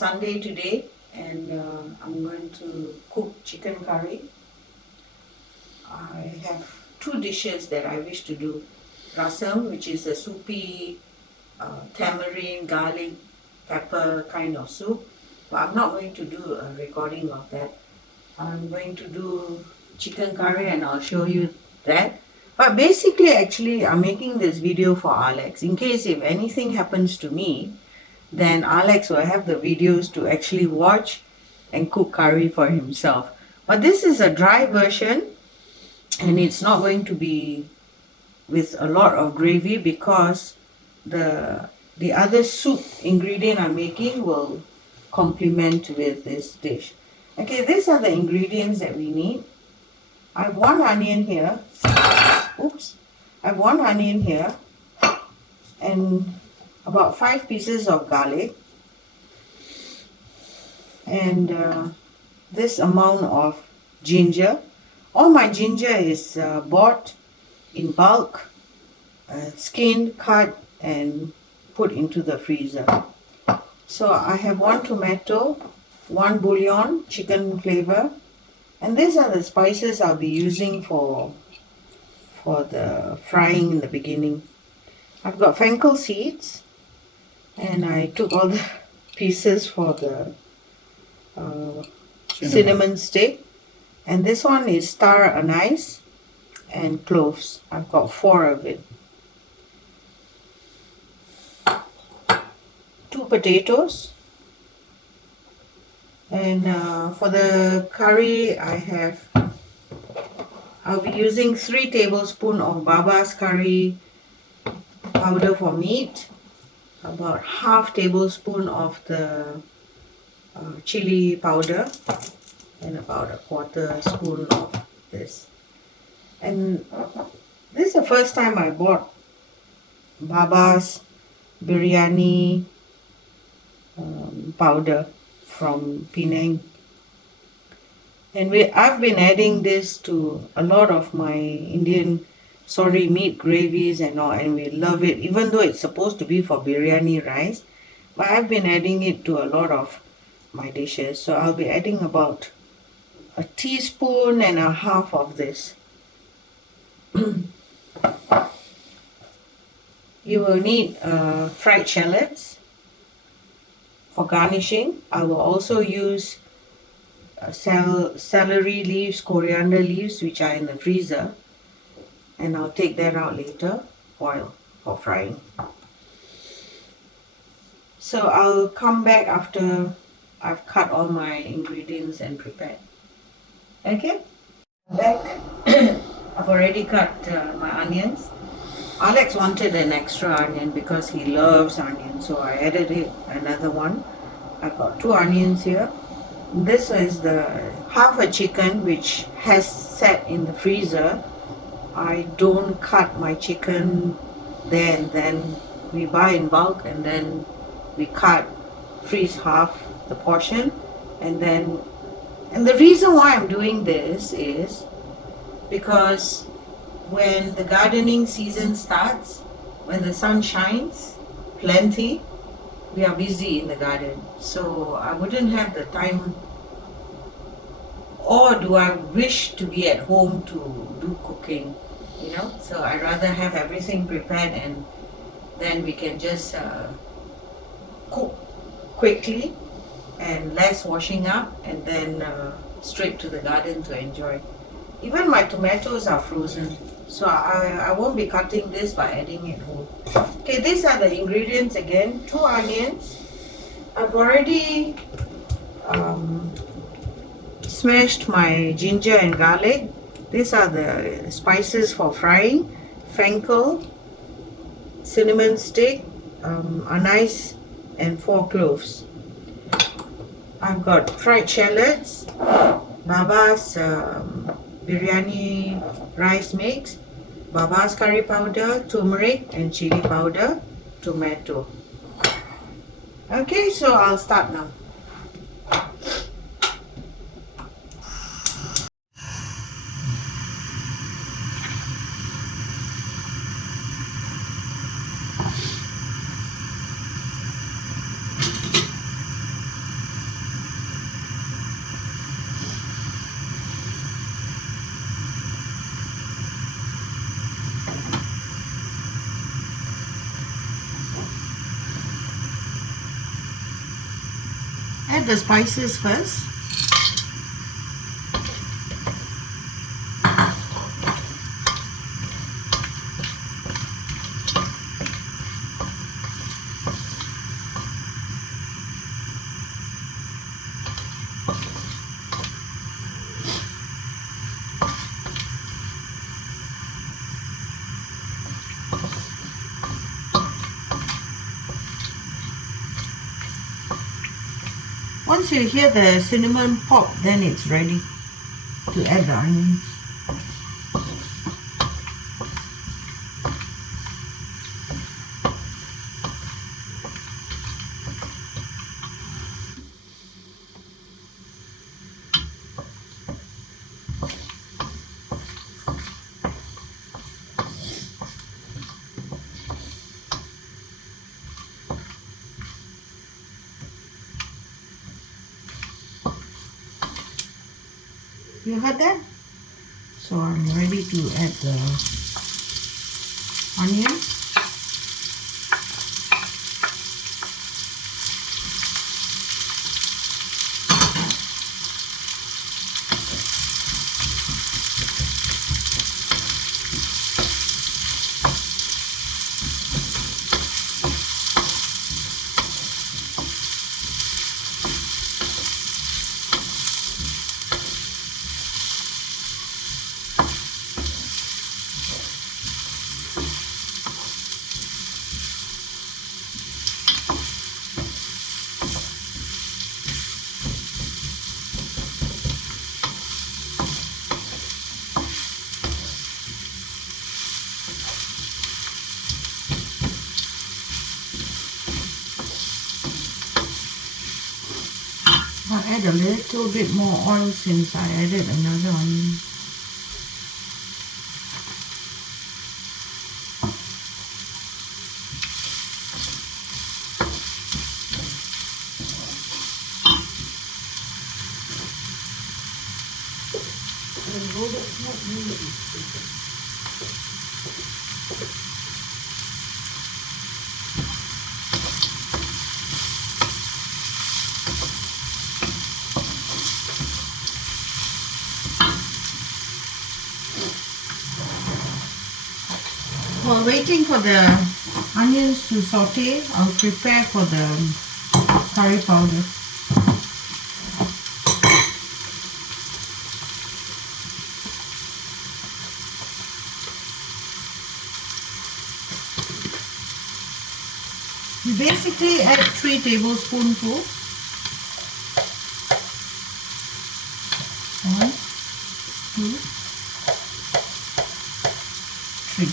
Sunday today, and I'm going to cook chicken curry. I have two dishes that I wish to do. Rasam, which is a soupy tamarind, garlic, pepper kind of soup. But I'm not going to do a recording of that. I'm going to do chicken curry and I'll show you that. But basically, actually, I'm making this video for Alex. In case if anything happens to me, then Alex will have the videos to actually watch and cook curry for himself. But this is a dry version and it's not going to be with a lot of gravy because the other soup ingredient I'm making will complement with this dish. Okay, these are the ingredients that we need. I have one onion here. Oops. I have one onion here and about 5 pieces of garlic and this amount of ginger. All my ginger is bought in bulk, skinned, cut and put into the freezer. So I have one tomato, one bouillon, chicken flavor, and these are the spices I'll be using for the frying in the beginning. I've got fenkel seeds and I took all the pieces for the cinnamon stick, and this one is star anise and cloves. I've got 4 of it. 2 potatoes, and for the curry I'll be using 3 tablespoons of Baba's curry powder for meat, about half tablespoon of the chili powder, and about a quarter spoon of this. And this is the first time I bought Baba's biryani powder from Penang, and I've been adding this to a lot of my Indian meat gravies and all, and we love it, even though it's supposed to be for biryani rice, but I've been adding it to a lot of my dishes. So I'll be adding about a teaspoon and a half of this. You will need fried shallots for garnishing. I will also use celery leaves, coriander leaves, which are in the freezer, and I'll take that out later for frying. So I'll come back after I've cut all my ingredients and prepared. Okay, back. I've already cut my onions. Alex wanted an extra onion because he loves onion, so I added another one. I've got 2 onions here. This is the half a chicken which has sat in the freezer. I don't cut my chicken there and then. We buy in bulk and then we freeze half the portion, and the reason why I'm doing this is because when the gardening season starts, when the sun shines plenty, we are busy in the garden. So I wouldn't have the time, or do I wish to be at home to do cooking, so I rather have everything prepared and then we can just cook quickly and less washing up, and then straight to the garden to enjoy. Even my tomatoes are frozen, so I won't be cutting this by adding it whole. Okay, these are the ingredients again. 2 onions. I've already smashed my ginger and garlic. These are the spices for frying: fenkel, cinnamon stick, anise, and 4 cloves. I've got fried shallots, Baba's biryani rice mix, Baba's curry powder, turmeric and chili powder, tomato. Okay, so I'll start now. add the spices first. Once you hear the cinnamon pop, then it's ready to add the onions. You heard that? So I'm ready to add the onions. I'll add a little bit more oil since I added another onion. While waiting for the onions to saute, I'll prepare for the curry powder. You basically add 3 tablespoonfuls. 1, 2, 3.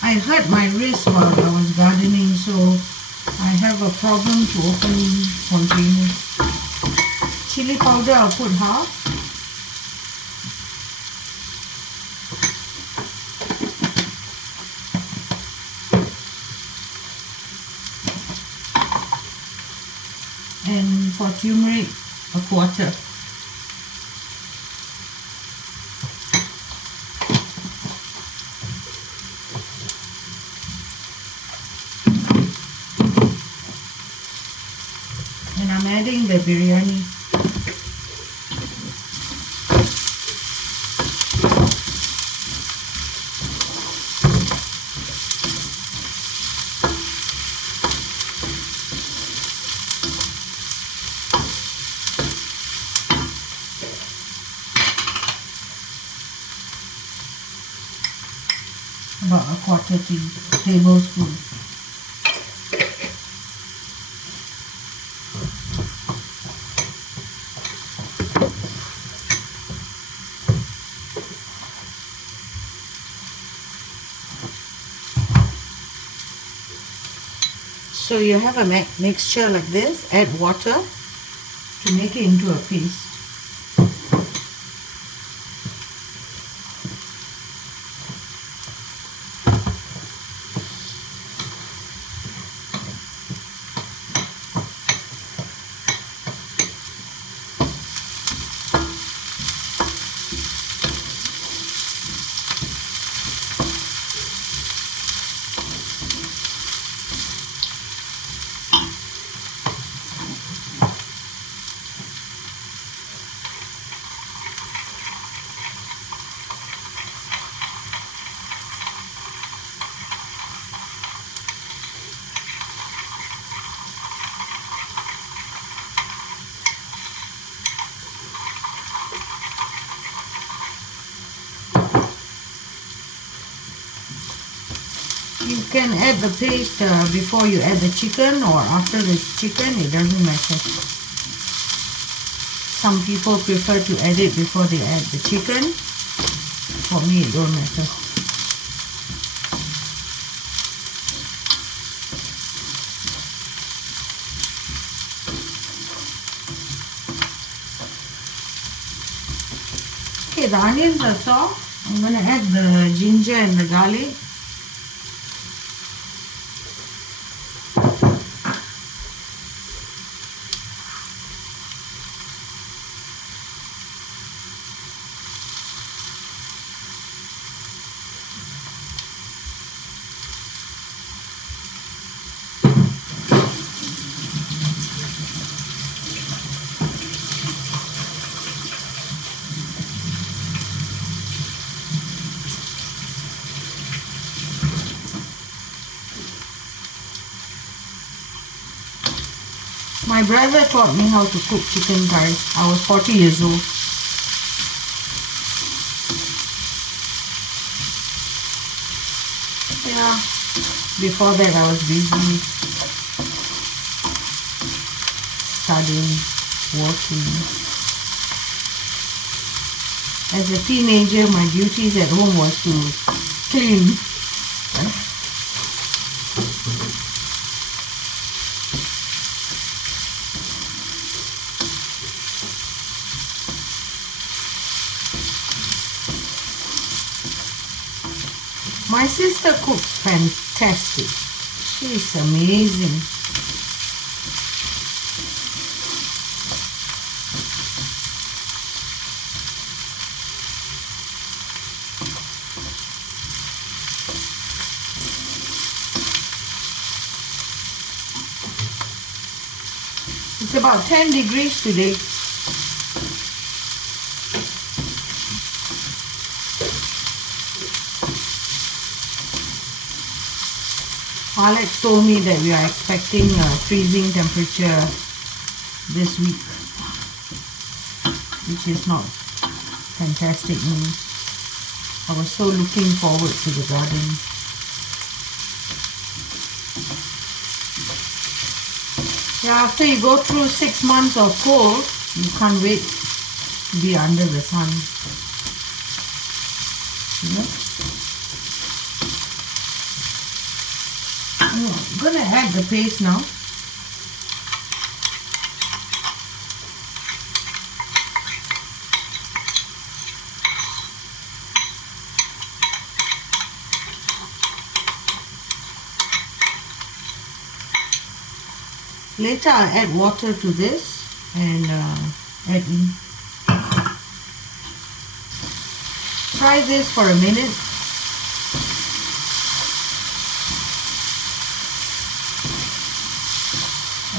I hurt my wrist while I was gardening, so I have a problem to open containers. Chili powder, I'll put half. And for turmeric, a quarter. And I'm adding the biryani. About a quarter tablespoon. So you have a mixture like this, add water to make it into a paste. can add the paste before you add the chicken or after the chicken, it doesn't matter. Some people prefer to add it before they add the chicken. For me, it don't matter. Okay, the onions are soft. I'm going to add the ginger and the garlic. My brother taught me how to cook chicken curry. I was 40 years old. Yeah, before that I was busy studying, working. As a teenager, my duties at home was to clean. My sister cooks fantastic. She's amazing. It's about 10 degrees today. Alex told me that we are expecting a freezing temperature this week, which is not fantastic news. I was so looking forward to the garden. Yeah, after you go through 6 months of cold, you can't wait to be under the sun. Yeah. I'm going to add the paste now. Later I'll add water to this and add in. Fry this for a minute.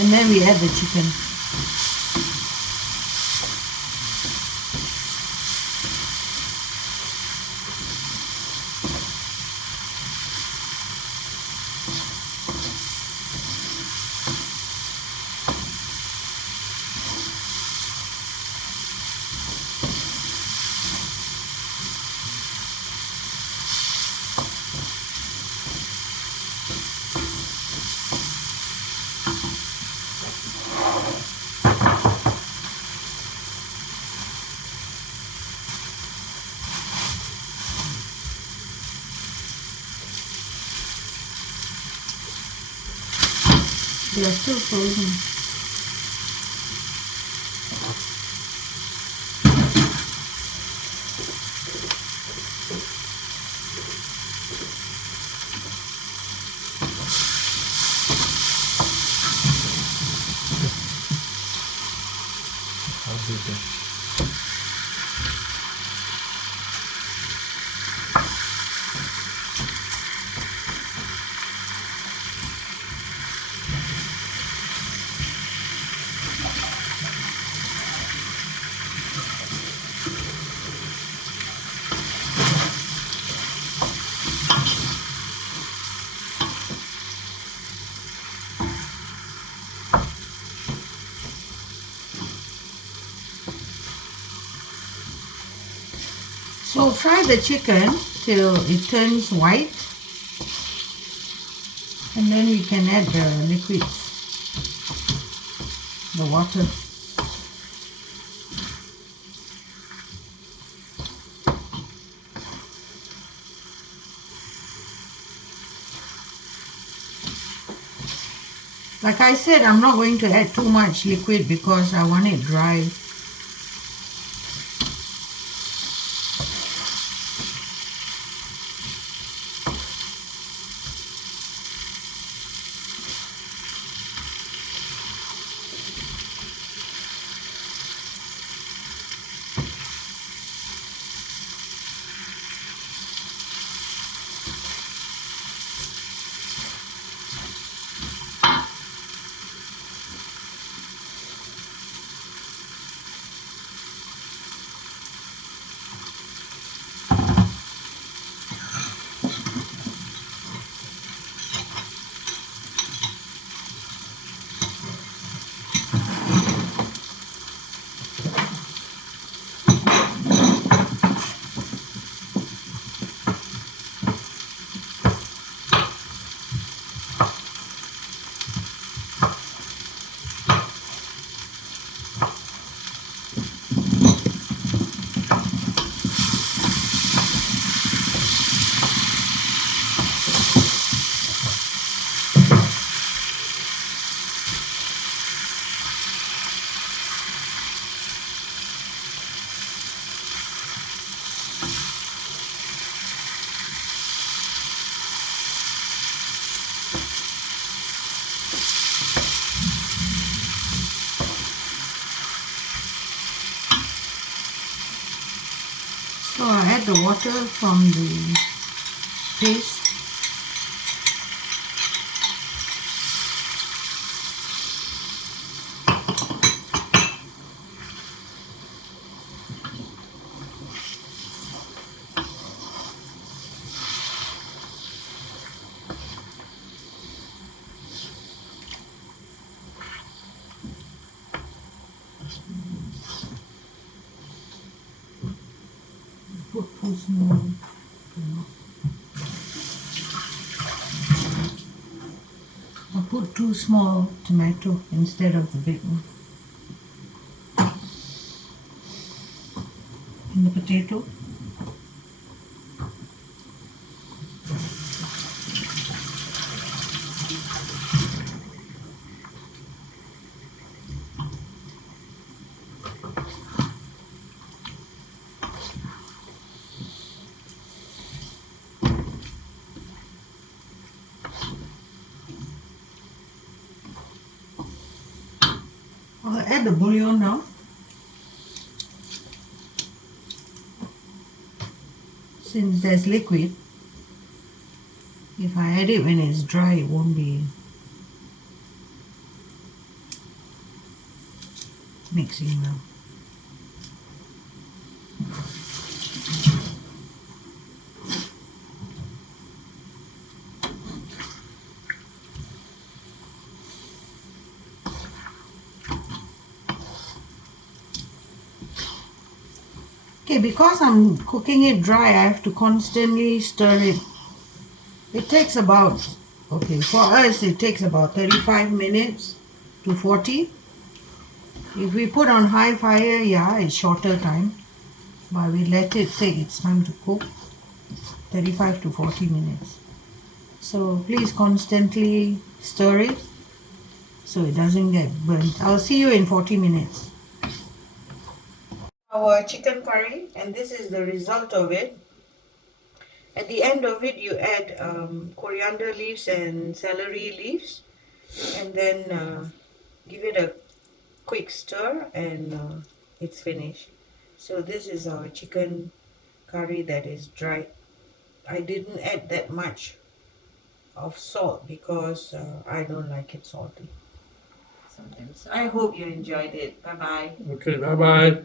And then we add the chicken. They are still frozen. So fry the chicken till it turns white. And then we can add the liquids, the water. Like I said, I'm not going to add too much liquid because I want it dry. So I add the water from the paste. Put too small. I put 2 small tomato instead of the big one. And the potato. I'll add the bouillon now. Since there's liquid, if I add it when it's dry, it won't be mixing well. Okay, because I'm cooking it dry, I have to constantly stir it. It takes about, okay, for us it takes about 35 minutes to 40. If we put on high fire, yeah, it's shorter time. But we let it take its time to cook, 35 to 40 minutes. So please constantly stir it so it doesn't get burnt. I'll see you in 40 minutes. Our chicken curry, and this is the result of it. At the end of it, you add coriander leaves and celery leaves, and then give it a quick stir, and it's finished. So this is our chicken curry that is dried. I didn't add that much of salt because I don't like it salty. Sometimes. I hope you enjoyed it. Bye bye. Okay, bye bye.